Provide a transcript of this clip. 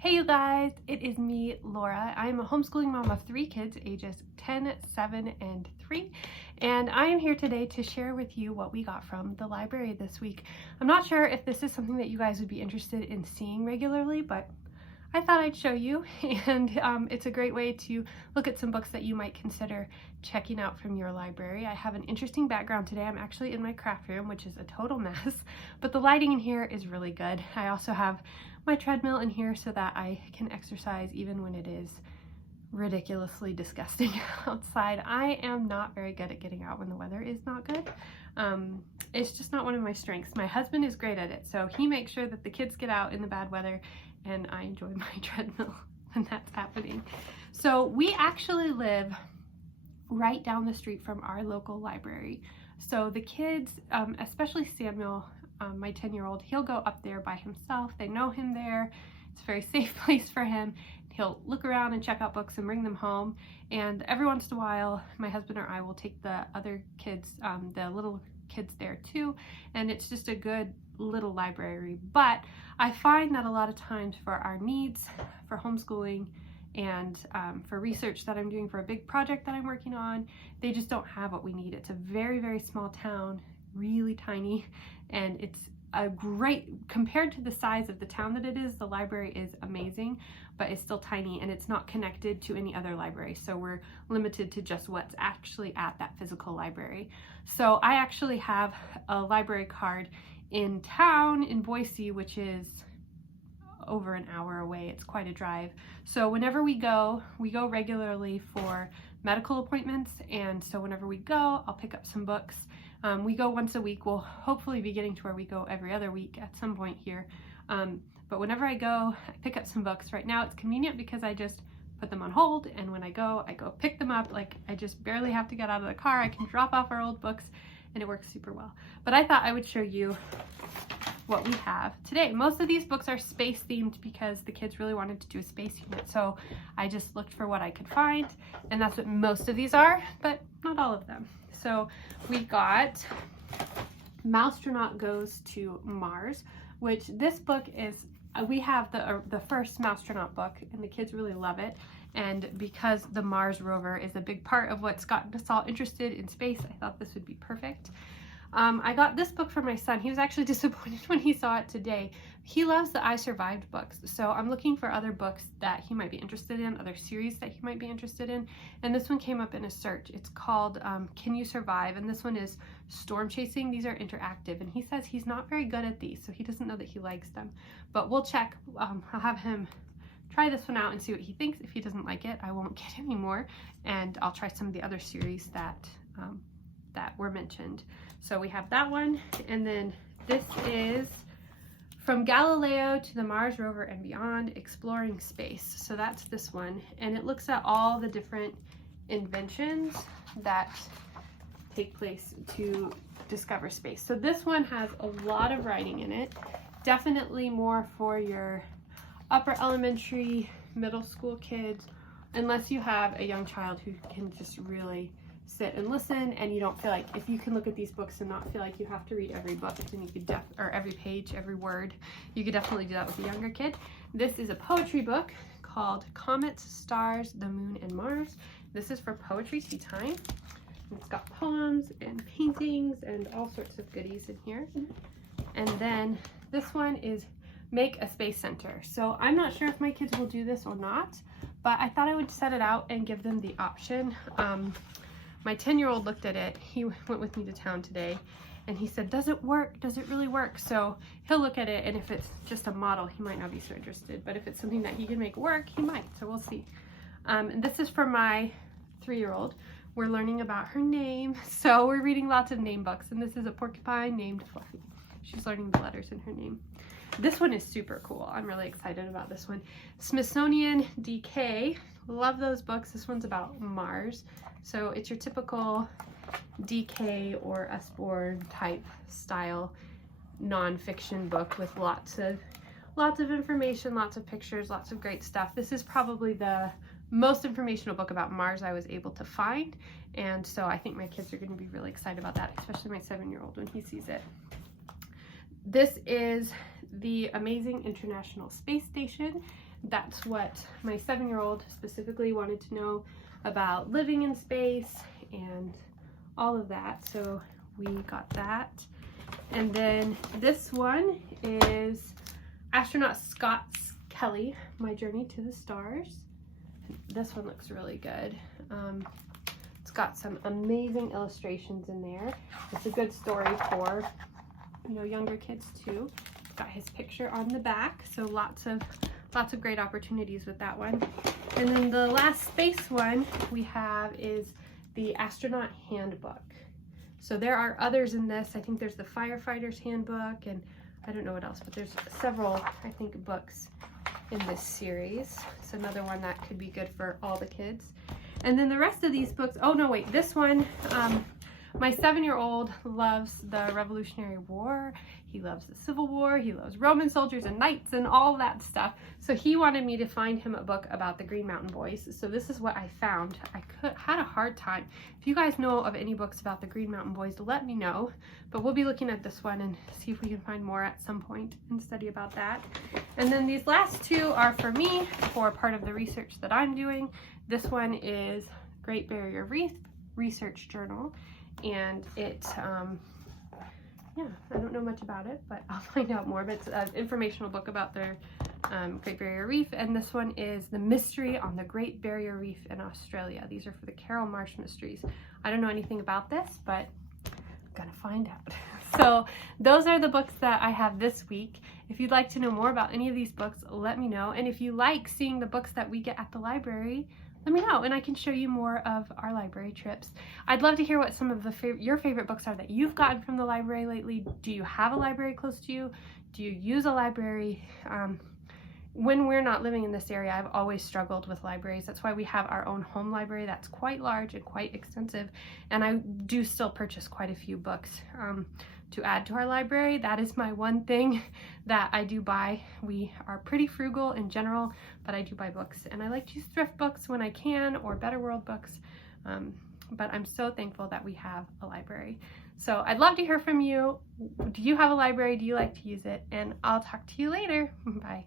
Hey you guys, it is me, Laura. I'm a homeschooling mom of 3 kids ages 10, 7, and 3, and I am here today to share with you what we got from the library this week. I'm not sure if this is something that you guys would be interested in seeing regularly, but I thought I'd show you, and it's a great way to look at some books that you might consider checking out from your library. I have an interesting background today. I'm actually in my craft room, which is a total mess, but the lighting in here is really good. I also have my treadmill in here so that I can exercise even when it is ridiculously disgusting outside. I am not very good at getting out when the weather is not good. It's just not one of my strengths. My husband is great at it, so he makes sure that the kids get out in the bad weather, and I enjoy my treadmill when that's happening. So we actually live right down the street from our local library. So the kids, especially Samuel, my 10-year-old, he'll go up there by himself. They know him there. It's a very safe place for him. He'll look around and check out books and bring them home. And every once in a while, my husband or I will take the other kids, the little kids there too. And it's just a good little library. But I find that a lot of times for our needs, for homeschooling, and for research that I'm doing for a big project that I'm working on, they just don't have what we need. It's a very, very small town, really tiny, and it's a great, compared to the size of the town that it is, the library is amazing, but it's still tiny and it's not connected to any other library. So we're limited to just what's actually at that physical library. So I actually have a library card in town in Boise, which is over an hour away. It's quite a drive. So whenever we go regularly for medical appointments, and so whenever we go, I'll pick up some books. We go once a week. We'll hopefully be getting to where we go every other week at some point here. But whenever I go, I pick up some books. Right now it's convenient because I just put them on hold, and when I go pick them up. Like, I just barely have to get out of the car. I can drop off our old books and it works super well. But I thought I would show you what we have today. Most of these books are space themed because the kids really wanted to do a space unit. So I just looked for what I could find, and that's what most of these are, but not all of them. So we got Maustronaut Goes to Mars, which this book is, we have the first Maustronaut book, and the kids really love it. And because the Mars rover is a big part of what's gotten us all interested in space, I thought this would be perfect. I got this book for my son. He was actually disappointed when he saw it today. He loves the I Survived books, so I'm looking for other books that he might be interested in, other series that he might be interested in, and this one came up in a search. It's called Can You Survive? And this one is storm chasing. These are interactive, and he says he's not very good at these, so he doesn't know that he likes them. But we'll check. I'll have him try this one out and see what he thinks. If he doesn't like it, I won't get any more, and I'll try some of the other series that were mentioned. So we have that one, and then this is From Galileo to the Mars Rover and Beyond, Exploring Space. So that's this one, and it looks at all the different inventions that take place to discover space. So this one has a lot of writing in it, definitely more for your upper elementary, middle school kids, unless you have a young child who can just really sit and listen, and you don't feel like, if you can look at these books and not feel like you have to read every book, then you could or every page, every word, you could definitely do that with a younger kid. This is a poetry book called Comets, Stars, the Moon, and Mars. This is for poetry tea time. It's got poems and paintings and all sorts of goodies in here. And then this one is Make a Space Center. So I'm not sure if my kids will do this or not, but I thought I would set it out and give them the option. My 10-year-old looked at it. He went with me to town today, and he said, does it work? Does it really work? So he'll look at it, and if it's just a model, he might not be so interested, but if it's something that he can make work, he might, so we'll see. And this is for my 3-year-old. We're learning about her name, so we're reading lots of name books, and this is a porcupine named Fluffy. She's learning the letters in her name. This one is super cool. I'm really excited about this one. Smithsonian DK. Love those books. This one's about Mars. So it's your typical DK or Usborne type style nonfiction book with lots of information, lots of pictures, lots of great stuff. This is probably the most informational book about Mars I was able to find, and so I think my kids are going to be really excited about that, especially my 7-year-old when he sees it. This is the Amazing International Space Station, that's what my 7-year-old specifically wanted to know about, living in space and all of that. So we got that. And then this one is Astronaut Scots Kelly, My Journey to the Stars. This one looks really good. It's got some amazing illustrations in there. It's a good story for, you know, younger kids too. Got his picture on the back, so lots of great opportunities with that one. And then the last space one we have is the Astronaut Handbook. So there are others in this. I think there's the Firefighter's Handbook, and I don't know what else, but there's several, I think, books in this series. It's another one that could be good for all the kids. And then the rest of these books, oh no, wait, this one, my 7-year-old loves the Revolutionary War. He loves the Civil War. He loves Roman soldiers and knights and all that stuff. So he wanted me to find him a book about the Green Mountain Boys. So this is what I found. I had a hard time. If you guys know of any books about the Green Mountain Boys, let me know. But we'll be looking at this one and see if we can find more at some point and study about that. And then these last two are for me, for part of the research that I'm doing. This one is Great Barrier Reef Research Journal. And it, yeah, I don't know much about it, but I'll find out more. But it's an informational book about their Great Barrier Reef. And this one is The Mystery on the Great Barrier Reef in Australia. These are for the Carroll Marsh Mysteries. I don't know anything about this, but I'm gonna find out. So those are the books that I have this week. If you'd like to know more about any of these books, let me know. And if you like seeing the books that we get at the library, let me know and I can show you more of our library trips. I'd love to hear what some of your favorite books are that you've gotten from the library lately. Do you have a library close to you? Do you use a library? When we're not living in this area, I've always struggled with libraries. That's why we have our own home library that's quite large and quite extensive. And I do still purchase quite a few books to add to our library. That is my one thing that I do buy. We are pretty frugal in general, but I do buy books. And I like to use thrift books when I can, or Better World books. But I'm so thankful that we have a library. So I'd love to hear from you. Do you have a library? Do you like to use it? And I'll talk to you later. Bye.